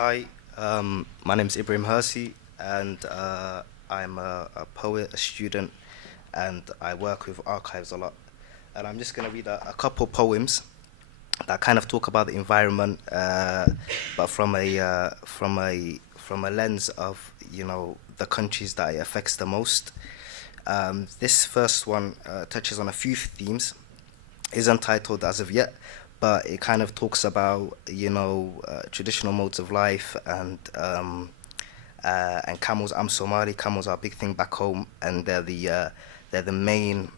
Hi, my name is Ibrahim Hirsi, and I'm a poet, a student, and I work with archives a lot. And I'm just going to read a couple poems that kind of talk about the environment, but from a lens of the countries that it affects the most. This first one touches on a few themes. Isn't titled as of yet, but it kind of talks about traditional modes of life and camels. I'm Somali. Camels are a big thing back home, and they're the main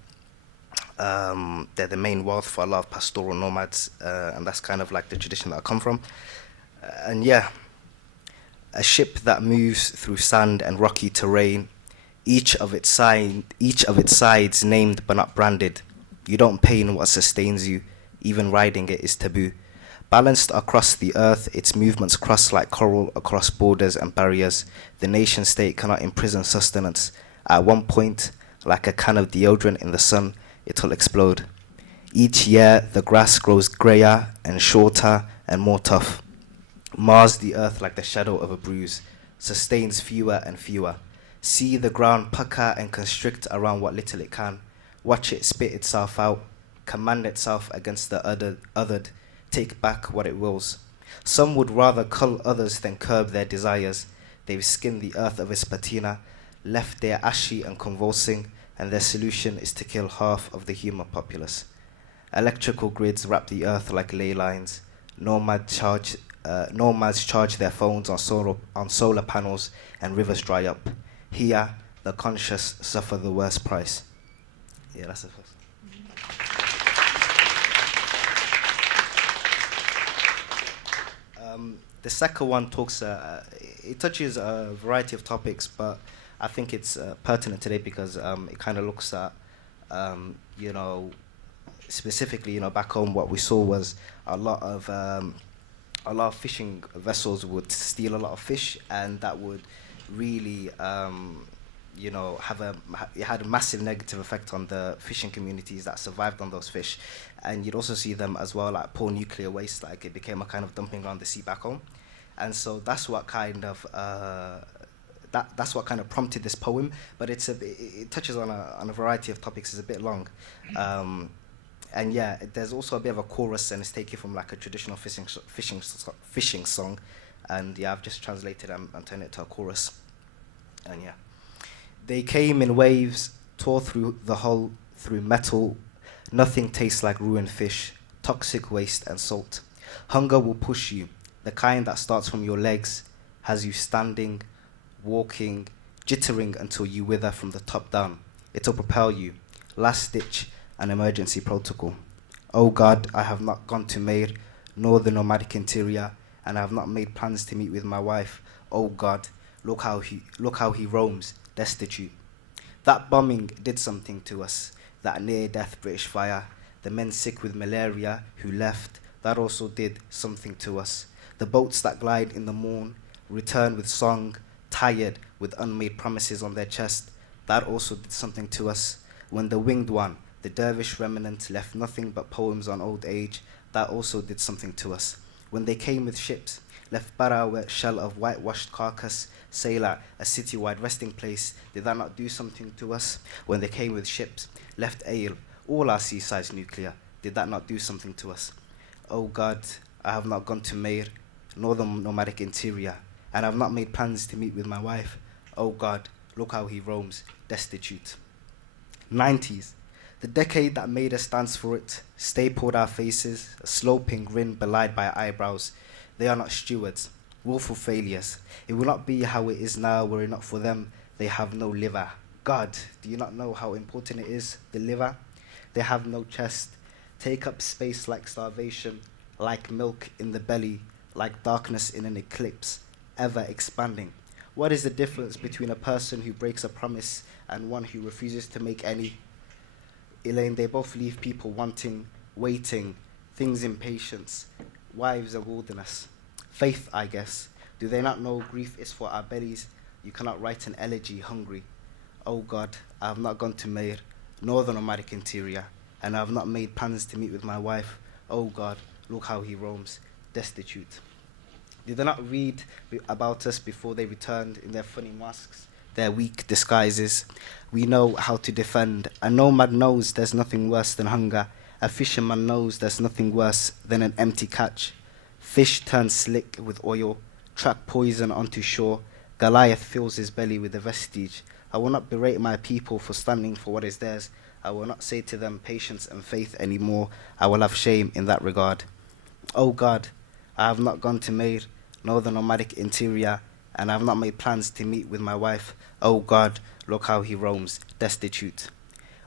they're the main wealth for a lot of pastoral nomads, and that's kind of like the tradition that I come from. And yeah, a ship that moves through sand and rocky terrain, each of its sides named but not branded. You don't pain what sustains you, even riding it is taboo. Balanced across the earth, its movements cross like coral across borders and barriers. The nation state cannot imprison sustenance. At one point, like a can of deodorant in the sun, it'll explode. Each year, the grass grows grayer and shorter and more tough. Mars the earth like the shadow of a bruise, sustains fewer and fewer. See the ground pucker and constrict around what little it can. Watch it spit itself out, command itself against the othered, take back what it wills. Some would rather cull others than curb their desires. They've skinned the earth of its patina, left there ashy and convulsing, and their solution is to kill half of the human populace. Electrical grids wrap the earth like ley lines. Nomads charge their phones on solar panels, and rivers dry up. Here, the conscious suffer the worst price. Yeah, that's the first. The second one talks. It touches a variety of topics, but I think it's pertinent today because it kind of looks at, you know, specifically, back home, what we saw was a lot of fishing vessels would steal a lot of fish, and that would really, it had a massive negative effect on the fishing communities that survived on those fish. And you'd also see them as well, like poor nuclear waste, like it became a kind of dumping ground the sea back home. And so that's what kind of that's what kind of prompted this poem. But it touches on a variety of topics. It's a bit long. And yeah, there's also a bit of a chorus, and it's taken from like a traditional fishing song, and yeah, I've just translated and turned it to a chorus, and yeah, they came in waves, tore through the hull, through metal. Nothing tastes like ruined fish, toxic waste and salt. Hunger will push you, the kind that starts from your legs, has you standing, walking, jittering until you wither from the top down. It'll propel you. Last ditch, an emergency protocol. Oh God, I have not gone to Meir, nor the nomadic interior, and I have not made plans to meet with my wife. Oh God, look how he roams, destitute. That bombing did something to us. That near-death British fire, the men sick with malaria who left, that also did something to us. The boats that glide in the morn, return with song, tired with unmade promises on their chest, that also did something to us. When the winged one, the dervish remnant, left nothing but poems on old age, that also did something to us. When they came with ships, left Bara a shell of whitewashed carcass, Sailor, a city-wide resting place, did that not do something to us? When they came with ships, left Ale, all our seasides nuclear, did that not do something to us? Oh God, I have not gone to Meir, nor the nomadic interior, and I have not made plans to meet with my wife. Oh God, look how he roams, destitute. 90s, the decade that made us dance for it, stapled our faces, a sloping grin belied by eyebrows. They are not stewards, willful failures. It will not be how it is now were it not for them. They have no liver. God, do you not know how important it is, the liver? They have no chest, take up space like starvation, like milk in the belly, like darkness in an eclipse, ever expanding. What is the difference between a person who breaks a promise and one who refuses to make any? Elaine, they both leave people wanting, waiting, things in patience, wives a wilderness. Faith, I guess. Do they not know grief is for our bellies? You cannot write an elegy hungry. Oh God, I have not gone to Meir, nor the nomadic interior, and I have not made plans to meet with my wife. Oh God, look how he roams, destitute. Did they not read about us before they returned in their funny masks, their weak disguises? We know how to defend. A nomad knows there's nothing worse than hunger. A fisherman knows there's nothing worse than an empty catch. Fish turn slick with oil, track poison onto shore. Goliath fills his belly with a vestige. I will not berate my people for standing for what is theirs. I will not say to them patience and faith anymore. I will have shame in that regard. Oh God, I have not gone to Maid, nor the nomadic interior, and I have not made plans to meet with my wife. Oh God, look how he roams, destitute.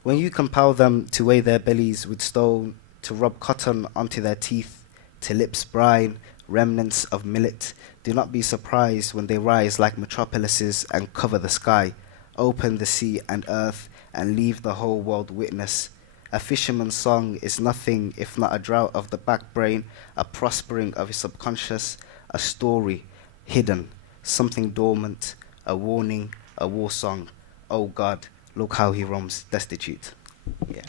When you compel them to weigh their bellies with stone, to rub cotton onto their teeth, to lips brine, remnants of millet, do not be surprised when they rise like metropolises and cover the sky, open the sea and earth, and leave the whole world witness. A fisherman's song is nothing if not a drought of the back brain, a prospering of his subconscious, a story hidden, something dormant, a warning, a war song. Oh God, look how he roams destitute. Yeah.